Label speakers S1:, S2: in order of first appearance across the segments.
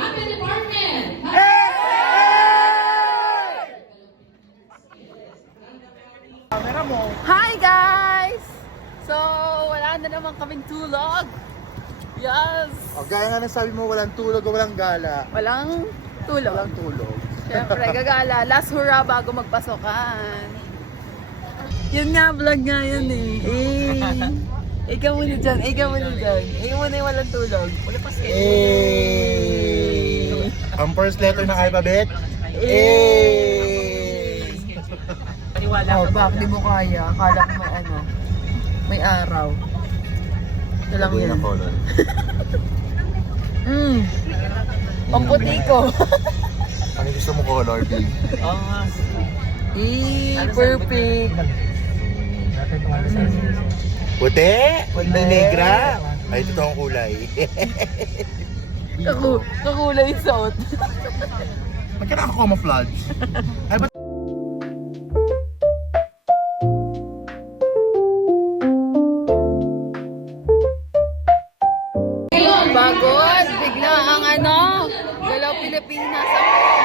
S1: Happy Department!
S2: Hi guys! So, wala na naman kaming tulog. Yes!
S3: O, gaya nga ng sabi mo, walang tulog o walang gala.
S2: Walang tulog.
S3: Walang tulog.
S2: Siyempre, gagala. Last hurrah bago magpasokan. Yun nga, vlog nga yun eh. Eh, ikaw muna dyan, ikaw muna dyan. Ikaw muna yung walang tulog. Wala pa
S3: Eh! Ang first letter ng alphabet? Eh!
S2: Paniwala ka ba? Di mo kaya. Akala mo ano. May araw. Ito lang
S3: ang color.
S2: Mm. Pamputi ko.
S3: Ano gusto mo color, B?
S2: Eh, perfect.
S3: Puti? Puti negra? Ay, totoong kulay.
S2: Kaku kakulay suot.
S3: Ba't ka naka-camouflage? Ay, ba't
S2: Pagod. Bigla ang ano. Galaw Pilipinas ako.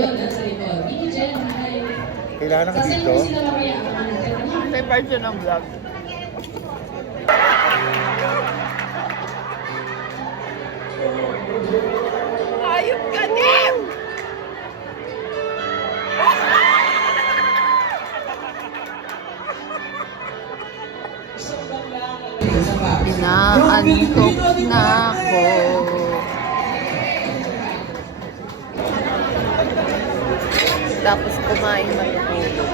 S1: Ayun, nasa likod. Bini Jen, hi.
S3: kailangan ka
S1: Sasayin
S3: dito?
S1: mo sila mamaya.
S2: May part siya ng vlog. Ayop ka din! Inaantok na ako. pagkatapos kumain matutulog.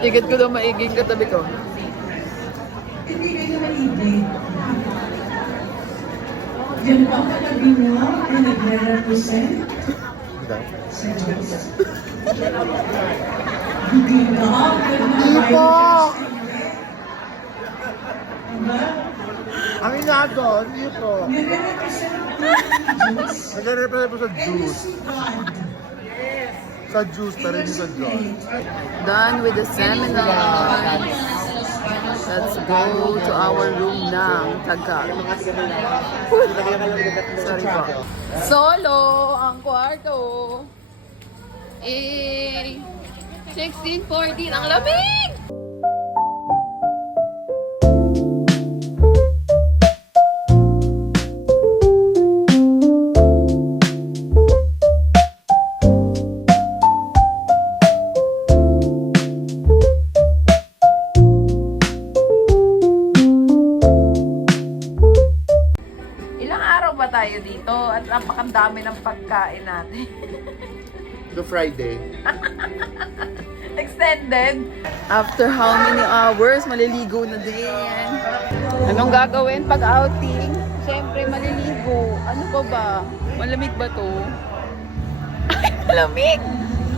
S2: Tigat ko daw maiging katabi ko.
S4: Hindi kayo maiging. Yan
S3: po
S4: ang katabi niya, 100%
S2: daw. Ipo!
S3: Ang inago, hindi po.
S4: Nagre-represent po
S3: sa juice. Sa juice, pero hindi sa John.
S2: Done with the seminar. Let's go to our room na. Tagal. Sorry po. Solo ang kwarto. Eh, 1614 ang lamig! Tayo dito at napakandami ng pagkain natin?
S3: The Friday.
S2: Extended. After how many hours, maliligo na din. Anong gagawin pag outing? Siyempre, maliligo. Ano pa ba? Malamig ba to? Ay, malamig!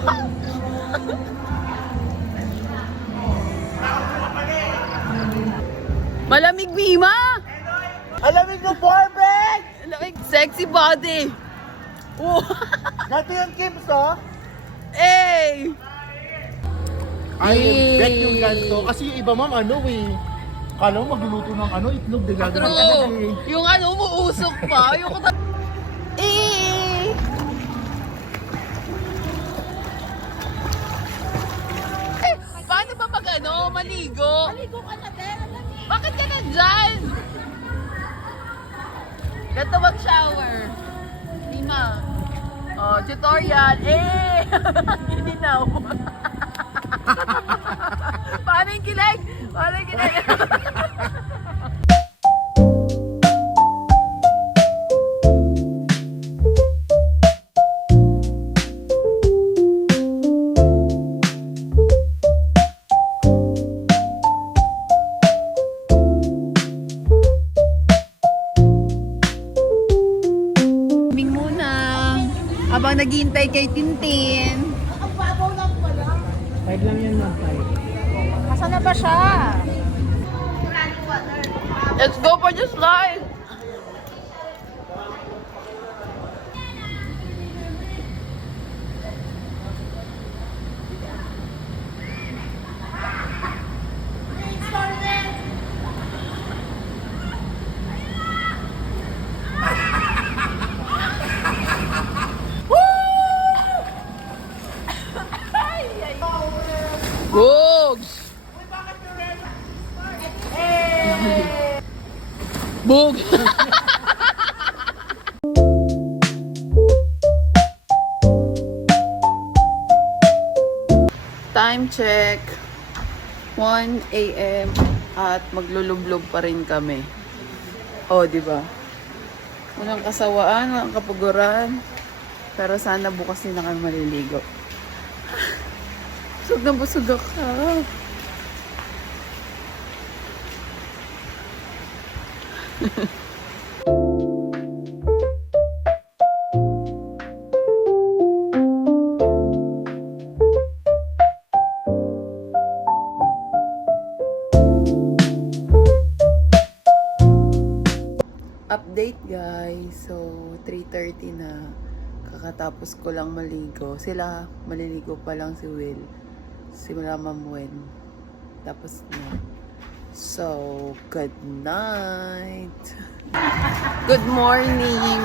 S2: malamig, Bima!
S3: Alamig ng Barbie!
S2: Malamig, sexy body! Oh.
S3: Gato yung Kims, oh!
S2: Hey!
S3: Ay,
S2: Yay!
S3: bet yung ganito. Kasi yung iba, ma'am, ano eh. Kala mo magluluto ng ano, itlog, di gagawin
S2: True.
S3: eh.
S2: Yung ano, umuusok pa. Yung kata... Eh! Eh, Paano ba mag ano, maligo? Maligo ka na din. Bakit ka nandyan? Ganito mag-shower. Lima. Oh, tutorial. Eh! Hininaw. Paano yung kilig? Paano yung kilig? naghihintay kay Tintin.
S3: Five lang yan ma'am, five.
S2: Asan na ba siya? Let's go for the slide! Bugs! Bug! Time check. 1 a.m. at maglulublob pa rin kami. Oh, di ba? Walang kasawaan, walang kapuguran. Pero sana bukas din na kami maliligo. Busog na busog ako. Update guys. So, 3.30 na. Kakatapos ko lang maligo. Sila, maliligo pa lang si Will. Simula Mamwen. Tapos na. So, good night. Good morning.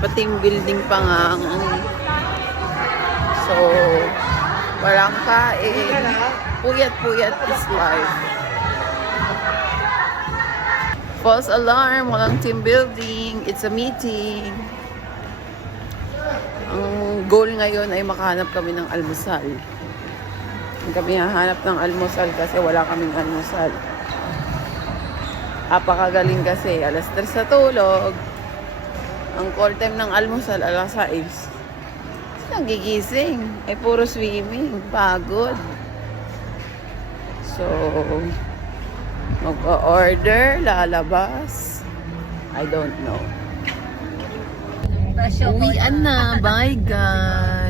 S2: Pating building pa nga. ang- So, walang kain. Puyat-puyat is life. False alarm, walang team building, it's a meeting. Ang goal ngayon ay makahanap kami ng almusal. Hindi kami hahanap ng almusal kasi wala kaming almusal. Apakagaling kasi, alas 3 sa tulog. Ang call time ng almusal, alas 6. Saan gigising? Ay puro swimming, pagod. So, Mag-order, lalabas. I don't know. Uwian na. Bye, guys.